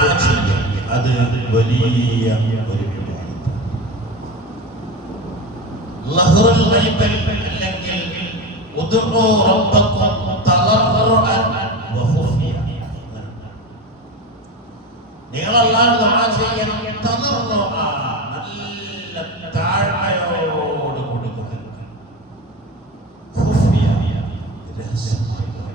ദുആ ചെയ്യും. അത് വലിയ ഒരു ഇബാദത്താണ്. ലഹ്റുൽ ഗൈബിൽ അല്ലെങ്കിൽ ഉദ്ഉ റബ്ബക്കും തളർറുഅൻ വഖുഫിയ. നിങ്ങൾ അല്ലാഹുവിനോട് ദുആ ചെയ്യണം. തളർറുഅ നല്ല താഴ്മയോട് കൂടി ദുആ. ഖുഫിയ രഹസ്യമായി ദുആ.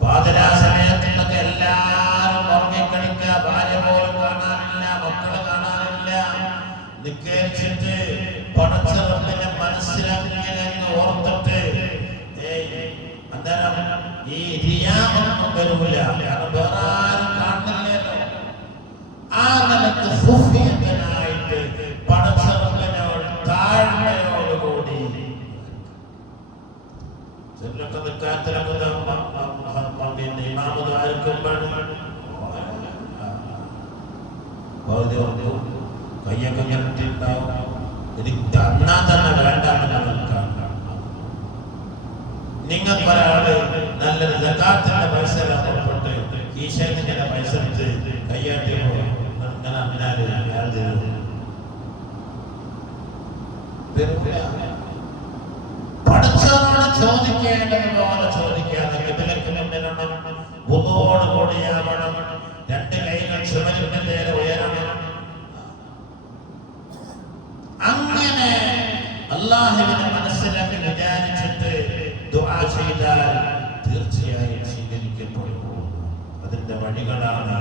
പാതിരാ സമയത്തൊക്കെ എല്ലാവരും ഉറങ്ങിക്കളിക്കുക. ഭാര്യ പോലും കാണാനില്ല, മക്കളെ കാണാനില്ല. നിക്കേച്ചിട്ട് പടച്ചറപ്പിന്റെ മനസ്സിലങ്ങനെ ഓർത്തിട്ട് അന്നേരം ഈ റിയാമൊന്നും വരൂല. കാരണം വേറെ ആരും കാണുന്നില്ലല്ലോ. ആ നിലക്ക് ഖുഫിയനായിട്ട് പടച്ചറപ്പിനോട് താഴ്മയോടുകൂടി കയ്യൊക്കെ ഞെട്ടിണ്ടാവും. എനിക്ക് അന്നാ തന്നെ വേണ്ടാമെന്ന് നിങ്ങൾക്ക് ഒരാള് നല്ലൊരു സകാത്തിന്റെ പൈസ പുറപ്പെട്ട് ഈശാന്യന്റെ പൈസ എടുത്ത് കയ്യാട്ടി പഠിച്ചവരോട് ചോദിക്കേണ്ടതുപോലെ ചോദിക്കാതെ കൂടിയാവണം. രണ്ട് കൈകൾ ചുമലിന്റെ നേരെ ഉയരണം. അങ്ങനെ അല്ലാഹുവിനെ മനസ്സിലാക്കി വിചാരിച്ചിട്ട് ദുആ ചെയ്താൽ തീർച്ചയായും സ്വീകരിക്കപ്പെടും. അതിന്റെ വഴികളാണ്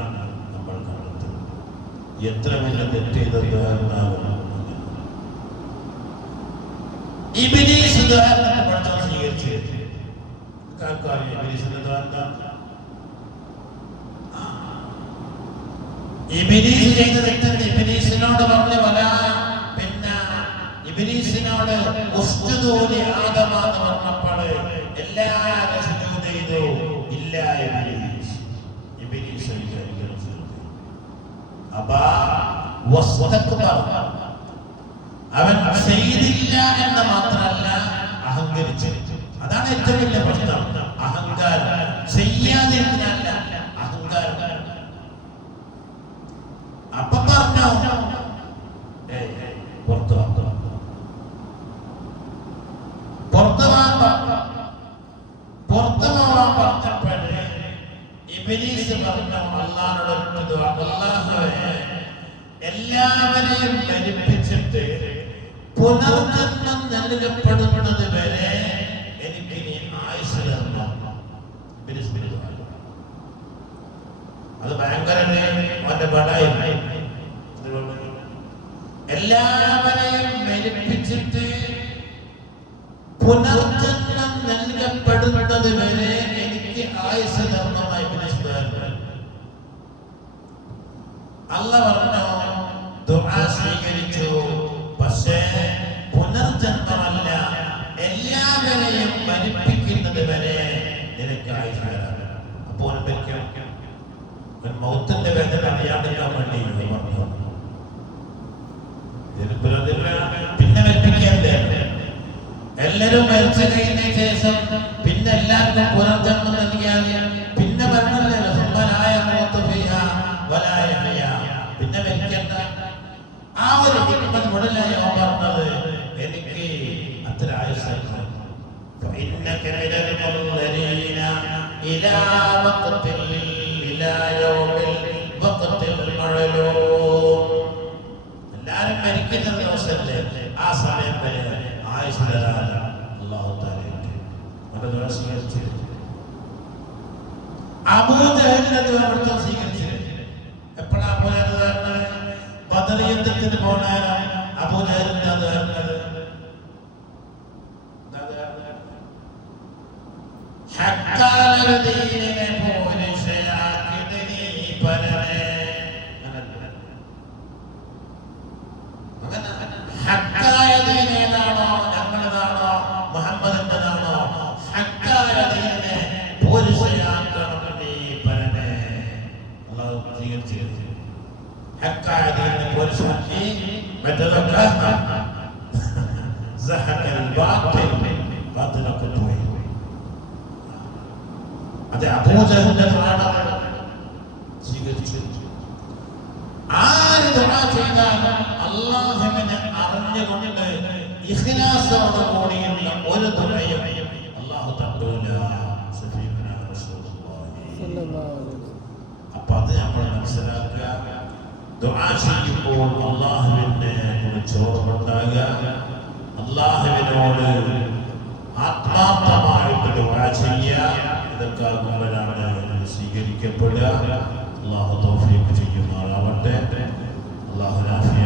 നമ്മൾ കണ്ടെത്തുന്നത്. എത്ര വലിയ തെറ്റ് ചെയ്തത് എന്നാകും. ഇബ്ലീസ് പഠിച്ചാൽ സ്വീകരിച്ചു. ഇബ്ലീസ് ചെയ്ത തെറ്റെന്ന് ഇബ്ലീസിനോട് പറഞ്ഞു വല. പിന്നെ ഇബ്ലീസിനോട് ഉസ്ജുദൂലി ആദമ എന്ന് പറഞ്ഞപ്പോൾ എല്ലാവരും സുജൂദ് ചെയ്തു. ഇല്ല ഇബ്ലീസ്. ഇബ്ലീസ് അബാ വസ്തക്ബർ. അവൻ ചെയ്തില്ല എന്ന് മാത്രമല്ല അഹങ്കരിച്ചു. അതാണ് ഏറ്റവും വലിയ പ്രശ്നം. അഹങ്കാരം. ചെയ്യാതിരുന്നല്ല അഹങ്കാരം. അപ്പൊ പറഞ്ഞു പുറത്തു പോവാൻ പറഞ്ഞപ്പോഴേ ഇബ്ലീസ് പറഞ്ഞു അല്ലാഹുവോട്, അല്ലാഹുവേ എല്ലാവരെയും മരിപ്പിച്ചിട്ട് പുനർജന്മം നൽകപ്പെടുന്നത് വരെ എനിക്ക് നീ ആയുസ് തരണം. അത് ഭയങ്കര അവന്റെ പടായി. എല്ലാവരെയും മരിപ്പിച്ചിട്ട് പുനർജന്മം നൽകപ്പെടുന്നത് വരെ എനിക്ക് ആയുസ് തരണമായി. അല്ലാഹു പറഞ്ഞു ദുആ സ്വീകരിച്ചു. പക്ഷേ പുനർജന്മമല്ല, എല്ലാവരെയും മരിപ്പിക്കുന്നത് വരെ നിനക്ക് ആയുസ് തരാം. അപ്പോൾ മൗത്തിന്റെ വേദന അറിയാതിരിക്കാൻ വേണ്ടി പിന്നെ മരിപ്പിക്കണ്ടേ? എല്ലാവരും മരിച്ചു കഴിഞ്ഞ ശേഷം പിന്നെ എല്ലാവർക്കും പുനർജന്മം നൽകിയാൽ പിന്നെ പറഞ്ഞല്ലോ സുബ്ഹാനായ പിന്നെ മരിക്കണ്ട. ആ ഒരു ഉടലായി പറഞ്ഞത് എനിക്ക് അത്ര ആയുസ്. എല്ലാരും മരിക്കുന്ന ദിവസമല്ലേ, ആ സമയം വരെ ആയുസ് അല്ലാഹു തആല സ്വീകരിച്ചു. അബൂ ജഹലിനെ സ്വീകരിച്ചു. എപ്പോഴാ പോയത്? ബദർ യുദ്ധത്തിന് പോണേരം അബൂ ജഹലിന്റെ അത് ഹക്കാലദീനെ പോലെ ശയാകിദനി പരമേ. ഹക്കായ ദീനേതാണോ ഞങ്ങളതാണോ മുഹമ്മദിന്റെതാണോ? ഹക്കായ ദീനെ പോലീസയാക്കണം നീ പരമേ. അല്ലാഹു സ്വീകരിച്ചു. ഹക്കായ ദീനെ പോലീസാക്കി മറ്റതൊക്കെ സഹകൽ ബാത്തിൽ ബാത്തിലൊക്കെ പോയി. അത് അത് അബൂജഹലിന്റെ ദുആ സ്വീകരിച്ചു. ആര് ദുആ ചെയ്താലും അല്ലാഹുവിനെ അറിഞ്ഞുകൊണ്ട് ഇഖ്ലാസോടെ കൂടിയുള്ള ഒരു ദുആയും അല്ലാഹു തഖബല സഫീന റസൂലുള്ളാഹി സ്വല്ലല്ലാഹു അലൈഹി വസല്ലം. അപ്പോൾ അത് നമ്മൾ മനസ്സിലാക്കുക. ദുആ ചെയ്യുമ്പോൾ അല്ലാഹുവിനെ കുറിച്ച് ഓർമ്മയുണ്ടാകുക. അല്ലാഹുവിനോട് ആത്മാർത്ഥമായിട്ട് ദുആ ചെയ്യുക. ഇതൊക്കെ ആകുമ്പോഴാണ് സ്വീകരിക്കപ്പെടുക. അല്ലാഹു തൗഫീഖ് ചെയ്യുമാറാവട്ടെ. അല്ലാഹു ആഫിയ